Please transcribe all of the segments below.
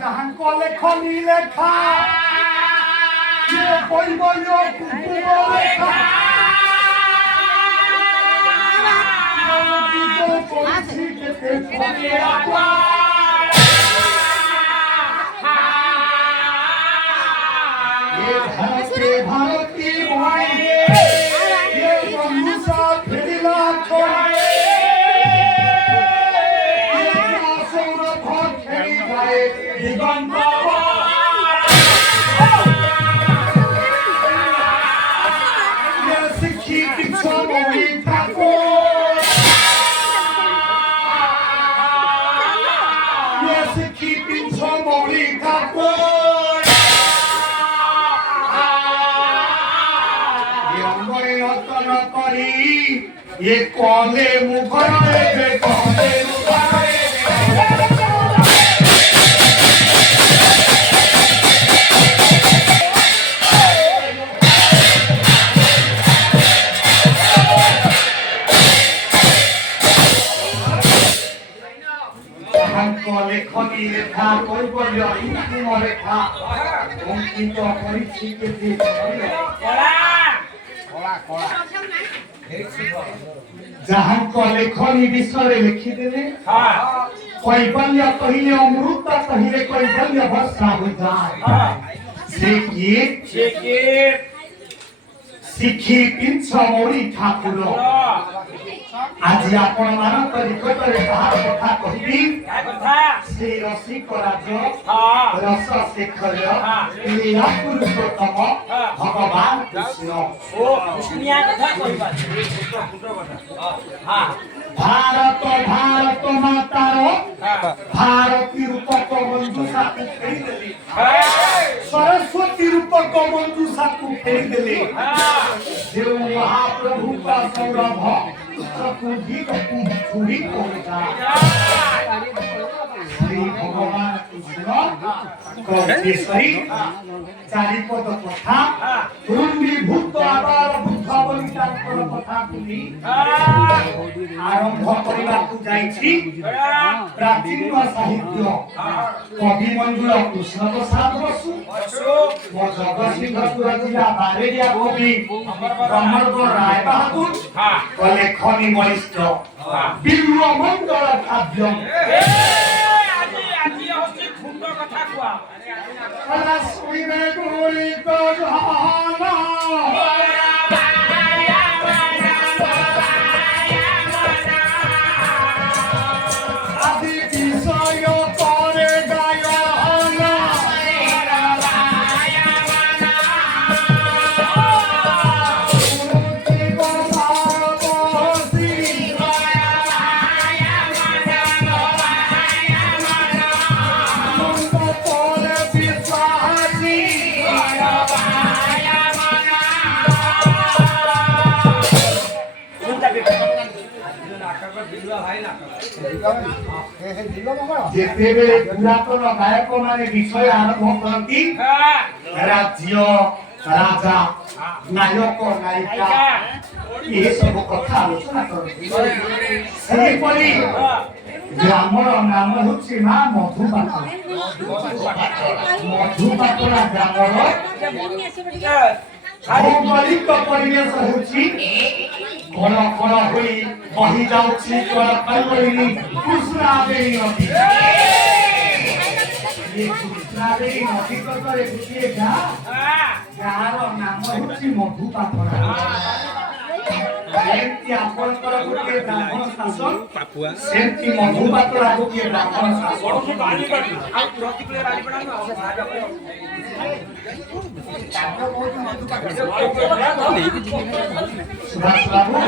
जहां को लेखनी लेखा ये कोई बोलो कुकुरो लेखा जो कोई के छोड़े आपा ये भारती भाई ये बंधुसा फेरिला छोड़े ये आसुर भोग फेरी जाए दिगंत ये सिखी किछो मोई ठाकुर ये सिखी किछो मोई ठाकुर ये कौले मुखरे थे कौले मुखरे हम कौले खनी लेखा कोई बोलियो इनकी लेखा उनकी तो परिचित थी कोला जहां को लेखनी विषय लिखिदेले कैबल्य कहिले अमृत कहिले कैबल्य वर्षा हो जाए शिखी पिंछ मोरी ठाकुर आज आपण मानक निकटरे बाहर कथा कहबी श्री रसिक राज रस शेखर लीला पुरुषोत्तम भगवान कृष्ण ओ दुनिया कथा कहबा भारत भारत मातार भारती रूपक मंजूषा को फेरी देली सरस्वती रूपक मंजूषा को फेरी देली जो महाप्रभु का सौरभ छुरी को श्री भगवान कृष्ण केसरी चारिपद कथा भूत आकार बुद्ध बलि कथा सुनी आरंभ करबाकू जाइछि प्राचीन साहित्य कवि मंजुला कृष्ण प्रसाद बसु मो जगतसिंह जिला बारेरिया कवि ब्रह्मगढ़ राय बहादुर लेखनी वरिष्ठ बिल्व मंगल काव्यम আজি হচ্ছে সুন্দর কথা কোয়া রশ্মিনে গুলিত ধানা আদি বিষয় করে গায়না जेतेबेले पुरातन गायक माने विषय आरंभ करती राज्य राजा नायक नायिका ये सब कथा आलोचना करती से परी ग्रामर नाम होछि मा मधुपातरा ग्रामर भौगोलिक परिवेश होछि कोन कोन होई बही जाउछि कोन कलबली कृष्णादेवी नदी ये कृष्णादेवी नदी करे बुझिए जा यार नाम होछि मधुपातरा सेंती आपनकर गोटे ब्राह्मण शासन सेंती मधुपातरा गोटे ब्राह्मण शासन बाली बाली आ प्रतिक्रिया बाली बना भागा सुभाष बाबू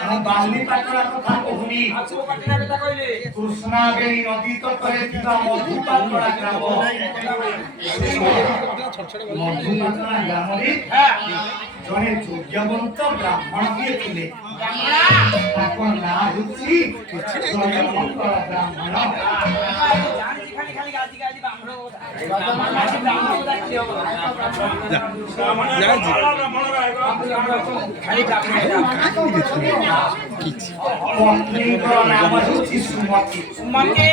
हम बाली पाटरा कथा कहूनी कृष्णादेवी नदी तटरे थिबा मधुपातरा ग्राम मधुपातरा ग्रामरे जने योग्यवंत ब्राह्मण किए थिले ताको ना होछि योग्यवंत ब्राह्मण खाली खाली गाजी गाजी ब्राह्मण खाली ब्राह्मण नाम होछि सुमति सुमति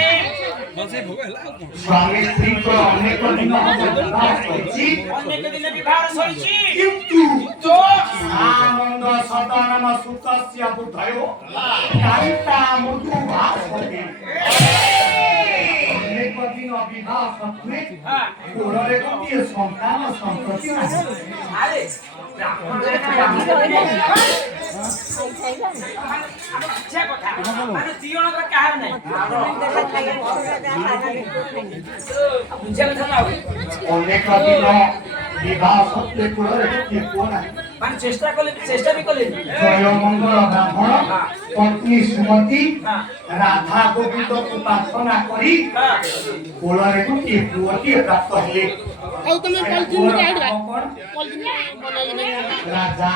स्वामी स्त्री को अनेक दिन ଅନେକ ଦିନ ବିବାହ ସରିଛି किंतु आनंद सदानम सुखस्य बुद्धयो कारिता मृत्यु भासते अनेक दिन विवाह सत्वे कोड़े गोटे संतान संतति ଆରେ ସେ କଥା ମାନେ ଦି ଜଣଙ୍କର କାହାର ନାହିଁ ବୁଝିବା କଥା ନା अनेक दिन विवाह सत्वे कोड़े गोटे कोना ମାନେ ଚେଷ୍ଟା ବି କଲେ जय मंगल ब्राह्मण पत्नी सुमति राधा गोविंद को प्रार्थना करी कोड़े गोटे पुअटी प्राप्त हेले ଆଉ ତମେ ପଲିଥିନ କାଢିବା राजा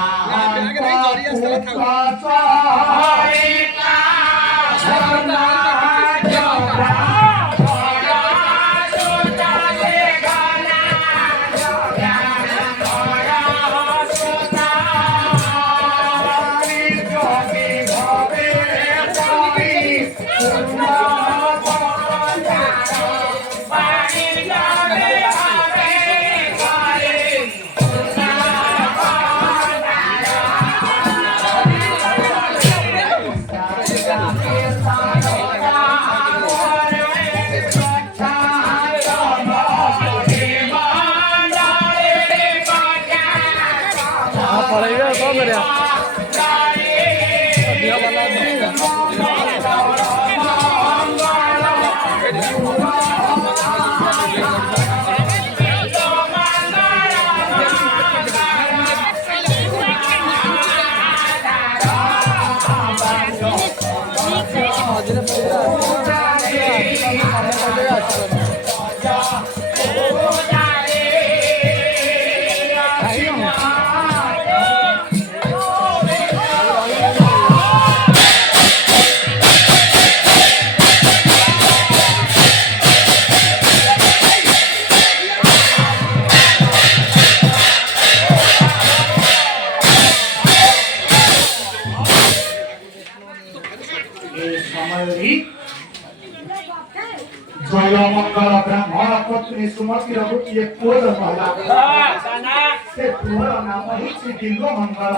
जय मंगल ब्राह्मण पत्नी सुमति गोटे पुअर महिला से पुअर नाम ही दिव्य मंगल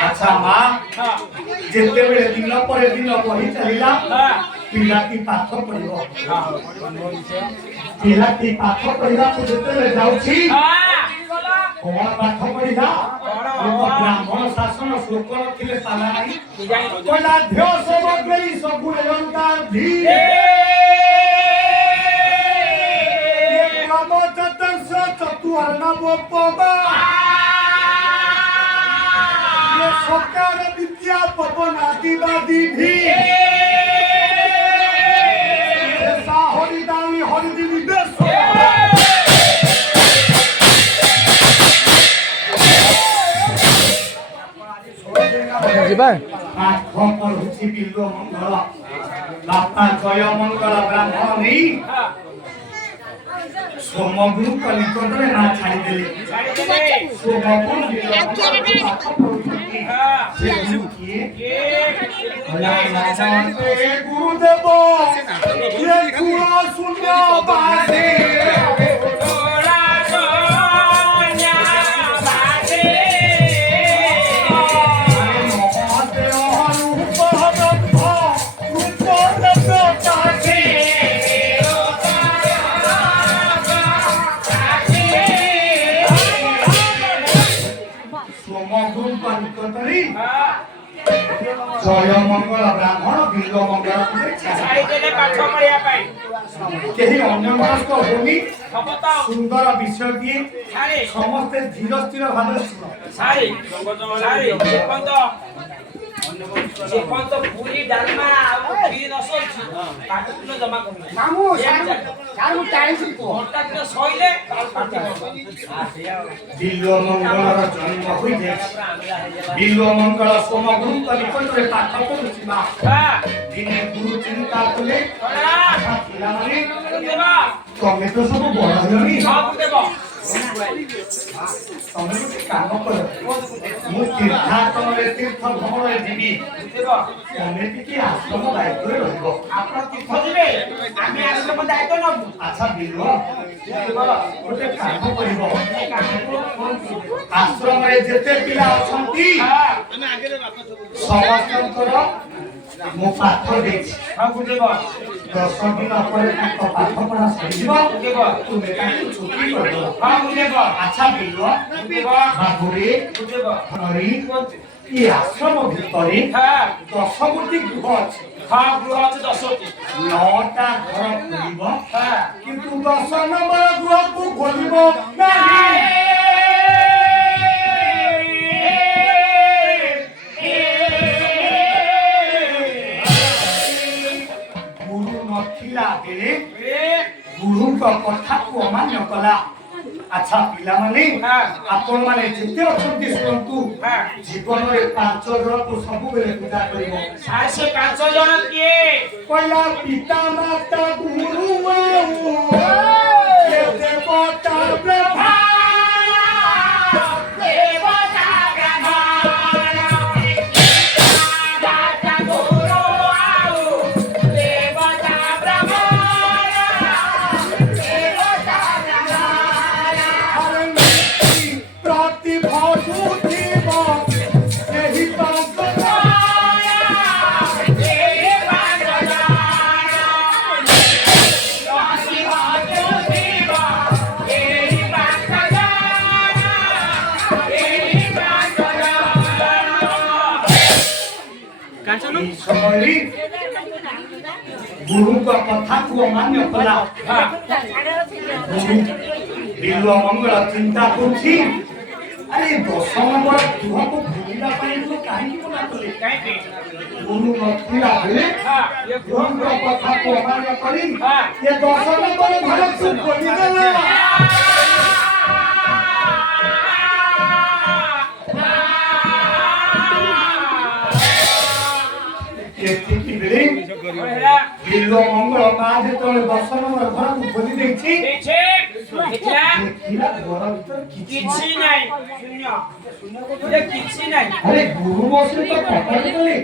अच्छा माँ जिते बेले दिन पर दिन बढ़ी चलिला पिलाटी पाठ पढ़िब पिलाटी पाठ पढ़िबा को जिते जाउछि कौन पाठ पढ़िला ब्राह्मण शासन श्लोक रखिले ताला नहीं कहला ध्यो समग्री सबुर अलंकार धी नम चतुर्थ चतुर्न पवा ये सरकार विद्या पवन आदिवादी भी ऐसा हरिदानी हरिदिनी देश बिल्व मंगल बापा जय मंगल ब्राह्मण नहीं सोमगुरु को निकट में ना छाड़ी देले सोमगुरु गुरुदेव ये गुरु शून्य बाजे जय मंगल ब्राह्मण बिल्व मंगल कहीं अन्य मनस्क होनी सुंदर विषय दिए समस्ते धीर स्थिर भाव पूरी डालमा जमा बिल्व मंगल जन्म हुई बिल्व मंगल सोमगुरु निकट में पाठ पढ़ुवा दिने गुरु चिंता कले तमें तो सब बड़ ତମେ ଗୋଟେ କାମ କର ମୁଁ ତୀର୍ଥାଟନରେ ତୀର୍ଥ ଭ୍ରମଣରେ ଯିବି ତମେ ଟିକେ ଆଶ୍ରମ ଦାୟିତ୍ୱରେ ରହିବ ଆପଣ ତୀର୍ଥ ଯିବେ ଆମେ ଆଶ୍ରମ ଦାୟିତ୍ୱ ନବୁ ଆଚ୍ଛା ବିଲୁଅ ଗୋଟେ କାମ କରିବ ଆଶ୍ରମରେ ଯେତେ ପିଲା ଅଛନ୍ତି ସମସ୍ତଙ୍କର ମୁଁ ପାଠ ଦେଇଛି ହଁ ବୁଝିବ 10 ଦିନ ପରେ ତାଙ୍କ ପାଠ ପଢା ସରିଯିବ ତୁମେ ତାଙ୍କୁ ଛୁଟି କରିଦେବ ହଁ ବୁଝିବ ଆଚ୍ଛା ବିଲୁଅ ବାବୁରେ ବୁଝିବ ହରି ଏ ଆଶ୍ରମ ଭିତରେ ହଁ 10 ଗୋଟି ଗୃହ ଅଛି ହଁ ଗୃହ ଅଛି 10ଟି 9ଟା ଘର ଖୋଲିବ ହଁ କିନ୍ତୁ 10 ନମ୍ବର ଗୃହକୁ ଖୋଲିବ ନାହିଁ ଗୁରୁ ନଥିଲା ବେଳେ ଗୁରୁଙ୍କ କଥାକୁ ଅମାନ୍ୟ କଲା ଆଚ୍ଛା ପିଲାମାନେ ଆପଣ ମାନେ ଯେତେ ଅଛନ୍ତି ଶୁଣନ୍ତୁ ଜୀବନରେ 5 ଜଣକୁ ସବୁବେଳେ ପୂଜା କରିବ ସେ 5 ଜଣ କିଏ କହିଲା ପିତା ମାତା ଗୁରୁ ଦେବତା ବ୍ରହ୍ମା ଗୁରୁଙ୍କ କଥାକୁ ଅମାନ୍ୟ କଲା ବିଲୁଅ ମଙ୍ଗଳ ଚିନ୍ତା କରୁଛି ଆରେ 10 ନମ୍ବର ଗୃହକୁ ଭୁଲିବା ପାଇଁ କାହିଁକି ମନା କଲେ ଗୁରୁ ନଥିଲା ବେଳେ ଗୁରୁଙ୍କ କଥାକୁ ଅମାନ୍ୟ କରି ଏ 10 ନମ୍ବର ଘରକୁ ଖୋଲିଦେଲା ଏତିକି ବେଳେ ବିଲୁଅ ମଙ୍ଗଳ ମା ଯେତେବେଳେ 10 ନମ୍ବର ଘରକୁ ଖୋଲି ଦେଇଛି ଦେଖିଲା ଘର ଭିତରେ କିଛି ନାହିଁ କିଛି ନାହିଁ ଆରେ ଗୁରୁ ମୋ ସହିତ କଥାରେ କଲେ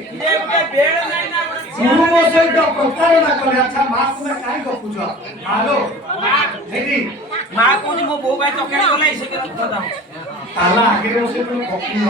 ବେଳ ନାହିଁ ନା ଗୁରୁ ମୋ ସହିତ ପ୍ରତାରଣା କଲେ ଆଚ୍ଛା ମା ତୁମେ କାହିଁ ଗପୁଛ ହାଲୋ ଦିଦି ମା କହୁଛି ମୋ ବୋଉ ପାଇଁ ତରକାରୀ କଲା ସେ କଥା ଦାও ତାଲା ଆଗରେ ମୋ ସହିତ ଗପୁନ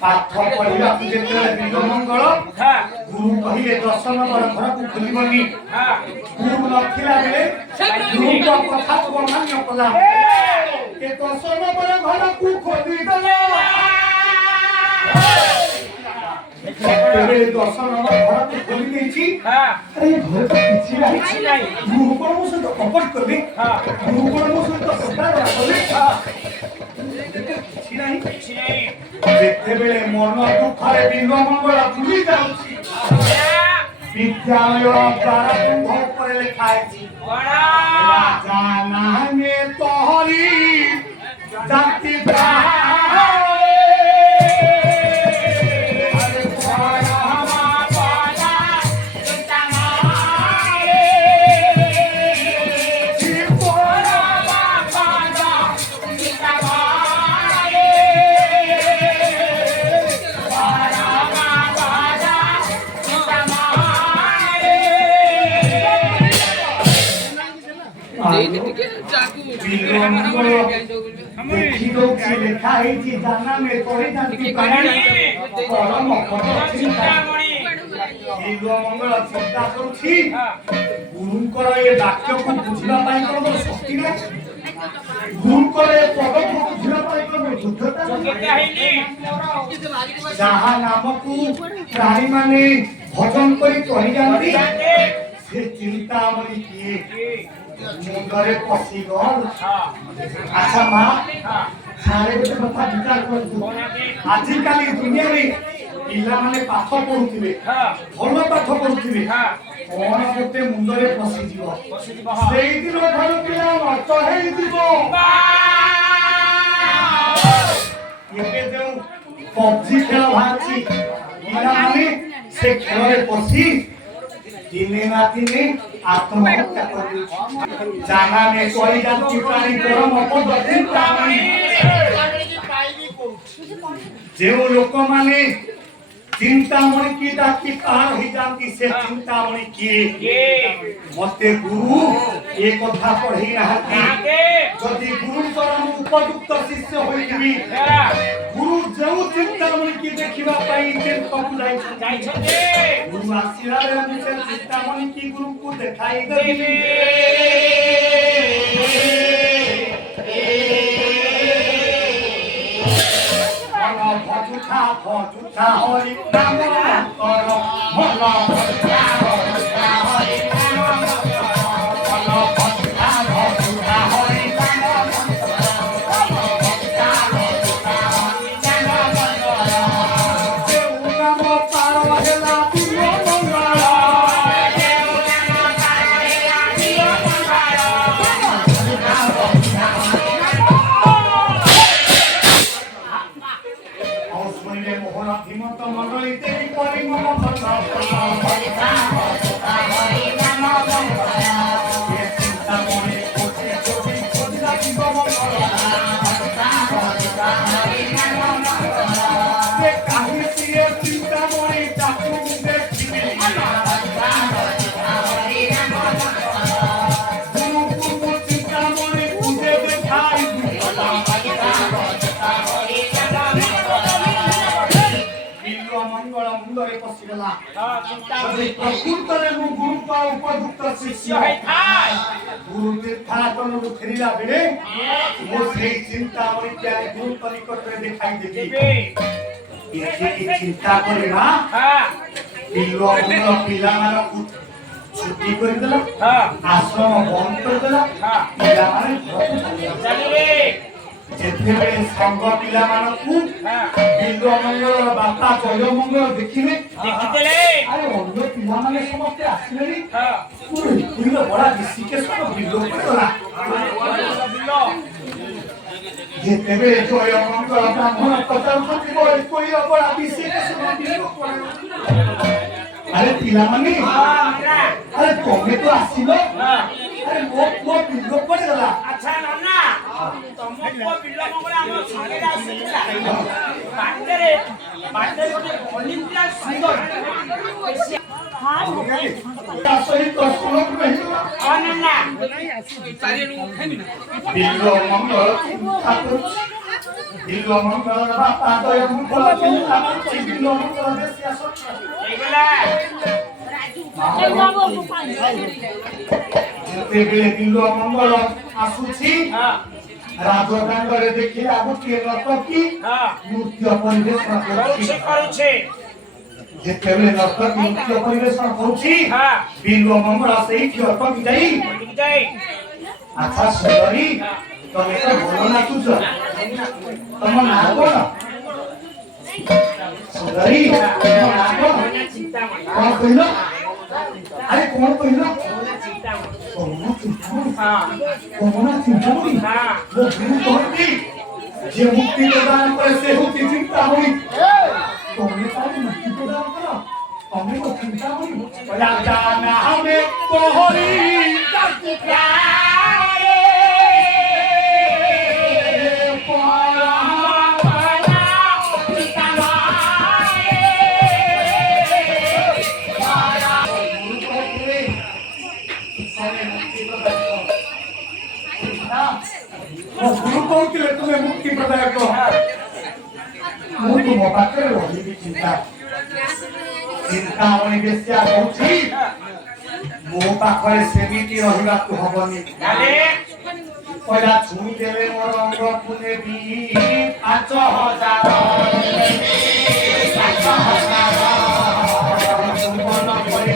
ପାଠ ପଢିବାକୁ ଯେତେବେଳେ ବିଲୁଅ ମଙ୍ଗଳ ଗୁରୁ କହିଲେ 10 ନମ୍ବର ଘରକୁ ଖୋଲିବନି ଗୁରୁ ନଥିଲା ବେଳେ ଗୁରୁଙ୍କ କଥାକୁ ଅମାନ୍ୟ କଲା ଏ 10 ନମ୍ବର ଘରକୁ ଖୋଲିଦେଲା ଯେତେବେଳେ 10 ନମ୍ବର ଘରକୁ ଖୋଲି ଦେଇଛି ଆରେ ଘରେ ତ କିଛି ନାହିଁ ଗୁରୁ କଣ ମୋ ସହିତ କପଟ କଲେ ଗୁରୁ କଣ ମୋ ସହିତ ପ୍ରତାରଣା କଲେ କିଛି ନାହିଁ ଯେତେବେଳେ ମନ ଦୁଃଖରେ ବିଲୁଅ ମଙ୍ଗଳ ଭୁଲି ଯାଉଛି ବିଦ୍ୟାଳୟ ଦ୍ୱାରବନ୍ଧ ଉପରେ ଲେଖା ହେଇଛି ରାଜା ନାମେ ତୋହରି ଜାତି देखी लोग से लिखा है कि जाना में कोई जाति पानी परम চিন্তামণি बिल्व मंगल चिंता करूछि गुरुंकर ए वाक्य को बुझिबा पाई कोन शक्ति नै गुरुंकर ए पद को बुझिबा पाई कोन योग्यता কাহিনী जहा नाम को प्राणी माने भजन करी कहि जानती से चिंतामणि किए मुंडरे पसी गल अच्छा मां सारे गोटे कथा विचार करतु आजिकाली दुनिया रे पिला माने पाठ पढुथिबे भल पाठ पढुथिबे कोन गोटे मुंडरे पसी जीव सेई दिन भल पिला नष्ट हेई जीव एबे जो पबजी खेल भाची पिला माने से खेल रे पसी दिने ना दिने आत्महत्या कर जाना में कोई जाति प्राणी परम अपद चिंतामणि जो लोक माने चिंतामणि की डाकी पार ही जाती से चिंतामणि किए मते गुरु एक कथा पढ़ी नाहती जदि गुरु परम उपयुक्त शिष्य होइबी गुरु जो चिंतामणि की देखिबा पाई जे पकु जाई যাইছতে गुरु आशीर्वाद रे मुझे चिंतामणि की गुरु को दिखाई देबी भजुथा हरि नाम कर मन भजुथा हरि नाम कर भजुथा हरि नाम प्रकृतरे मु गुरु का उपयुक्त शिष्य गुरु तीर्थाटन फेरिला बेले मो से चिंतामणि प्यारे गुरु निकट में दिखाई देबी ये चिंता करे ना बिल्व मंगल पिला मानो छुट्टी कर देला आश्रम बंद कर देला पिला माने चलिए जेतेबे संग पिला मानकु बिल्व मंगल बापा जय मंगल देखिबे দেখিতেলে अरे अन्य पिला माने समस्त आसिलेनी पुरो बड़ा विशिके सब बिल्व करला जेतेबे जय मंगल ब्राह्मण पचार खतिबो कोई बड़ा विशिके सब बिल्व करला अरे पिला माने अरे तोमे तो आसिलो अरे वो बिल्व करला আচ্ছা নানা তমকো বিল্লা মঙ্গলা আমার সঙ্গে আসিলা বাড়িতে গোটে বলিন্দ্রা সুন্দর सहित श्लोक रहिला নানা बिल्व मंगल बिल्व मंगल बापा दय मंगल चिंता बिल्व मंगल देसिया सत्य এগুলা जेतेबेले बिल्व मंगल आसुछि राजदांडरे देखि आगुति नर्तकी नृत्य परिवेषण করছে करुछि করছে जेतेबेले नर्तकी नृत्य परिवेषण करुछि बिल्व मंगल सेठी अटकी जाई যাই अच्छा सुंदरी तमे तो भलो नाचुछ तम ना कोन सुंदरी तम ना कोन চিন্তামণি कोन कहिलो अरे कोन कहिलो চিন্তামণি कोन चिंतामणि হ্যাঁ कोन चिंतामणि হ্যাঁ वो गुरु कहती जे मुक्ति प्रदान करे से होती चिंतामणि तमे तारी मुक्ति प्रदान करो तमे को चिंतामणि राजा ना हमें कोहरी ମୋ ଗୁରୁ କହୁଥିଲେ ତୁମେ ମୁକ୍ତି ପ୍ରଦାୟକ ମୁଁ ତୁମ ପାଖରେ ରହିବି ଚିନ୍ତାମଣି ବେଶ୍ୟା କହୁଛି ମୋ ପାଖରେ ସେମିତି ରହିବାକୁ ହବନି କହିଲା ଛୁଇଁ ଦେଲେ ମୋର ଅଙ୍ଗକୁ ନେବି 5,000 ଚୁମ୍ବନ କରି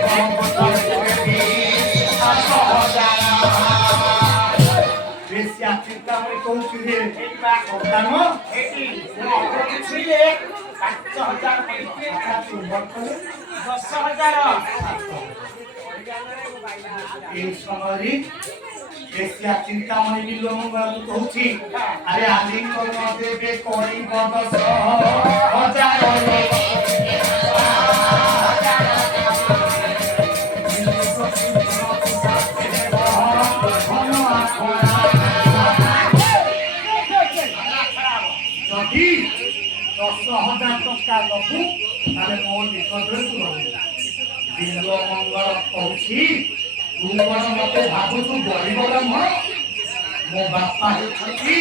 ବେଶ୍ୟା ଚିନ୍ତାମଣି କହୁଛି ରେ ସନ୍ତାନ ଛୁଇଁଲେ 5,000 ଚୁମ୍ବନ କଲେ 10,000 এই সময় বেশিয়া চিন্তামণি বিল্লমঙ্গল কହୁছি আরে আলিঙ্গন দেবে করিব 10,000 ଟଙ୍କା ଦବୁ ତାହେଲେ ମୋ ନିକଟରେ ତୁ ରହିବୁ ବିଲ୍ଲମଙ୍ଗଳ କହୁଛି ତୁ କଣ ମତେ ଭାବୁଛୁ ଗରିବ ବ୍ରାହ୍ମଣ ମୋ ବାପା ହେଉଛନ୍ତି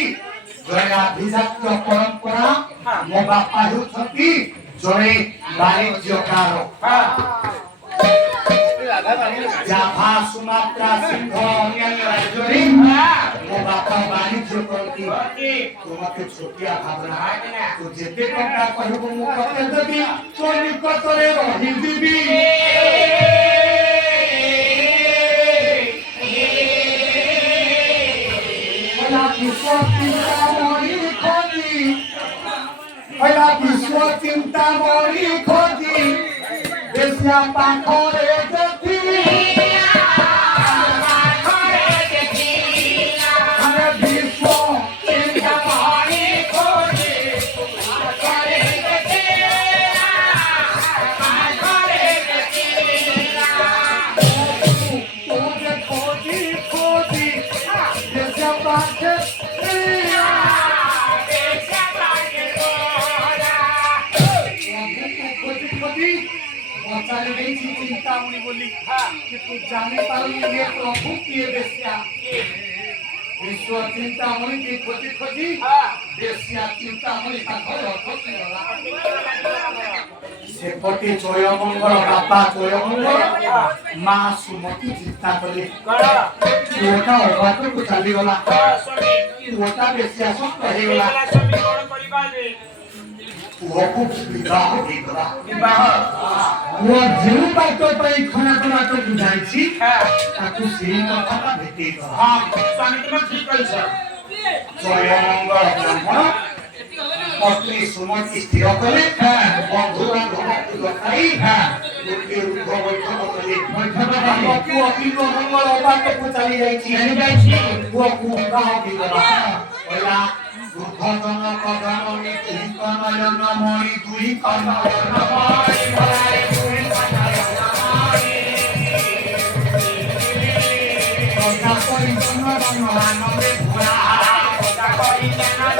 ଜଣେ ଆଭିଜାତ୍ୟ ପରମ୍ପରା ମୋ ବାପା ହେଉଛନ୍ତି ଜଣେ ବାଣିଜ୍ୟକାର ଜାଭା ସୁମାତ୍ରା ସିଂହ ଅନ୍ୟାନ୍ୟ ରାଜ୍ୟରେ ମୋ ବାପା ବାଣିଜ୍ୟ କରନ୍ତି ତୁ ମତେ ଛୋଟିଆ ଭାବନା ତୁ ଯେତେ ଟଙ୍କା କହିବୁ ମୁଁ ତତେ ଦେବି ତୋ ନିକଟରେ ରହିଯିବି विश्व चिंतामणि खोजी बेस्या पाखरे देखी विश्व चिंतामणि खोजी खोजी खोजी बेस्या पाखे चिंतामणि बोली कि तू जाने पारू ये प्रभु किए बेस्या विश्व चिंतामणि की खोजी खोजी बेस्या चिंतामणि का घर होला से पटे जयमंगल बापा जयमंगल मां सुमति चिंता कले ओटा ओटा को चली गला ओटा बेस्या सब कहे गला पुओको विवाह ହେଇଗଲା ବିବାହ ପୁଅ ଯେଉଁ ବାଟ ପାଇଁ ଖରାପ ବାଟ ବୁଝାଇଛି ତାକୁ ସେଇ କଥାଟା ଭେଟେଇଗଲା ହଁ ସ୍ୱାମୀ ତୁମେ ଠିକ କହିଛ ଜୟମଙ୍ଗଳ ବ୍ରାହ୍ମଣ ପତ୍ନୀ ସୁମତି ସ୍ଥିର କଲେ ବନ୍ଧୁ ବାନ୍ଧବଙ୍କୁ ଡକାଇ ଗୋଟିଏ ରୁଦ୍ଧ ବୈଠକ କଲେ ବୈଠକ ପୁଅ ବିଲ୍ଲମଙ୍ଗଳ ବାଟକୁ ଚାଲି ଯାଇଛି ପୁଅକୁ ବିବାହ ହେଇଗଲା କହିଲା দুর্ঘটন কদমনি দুই কনয়ন মণি দুই কনয়ন মণি ভরাই দুই কনয়ন মণি কথা কই জনরণ আনন্দে ভরা কথা কই জনরণ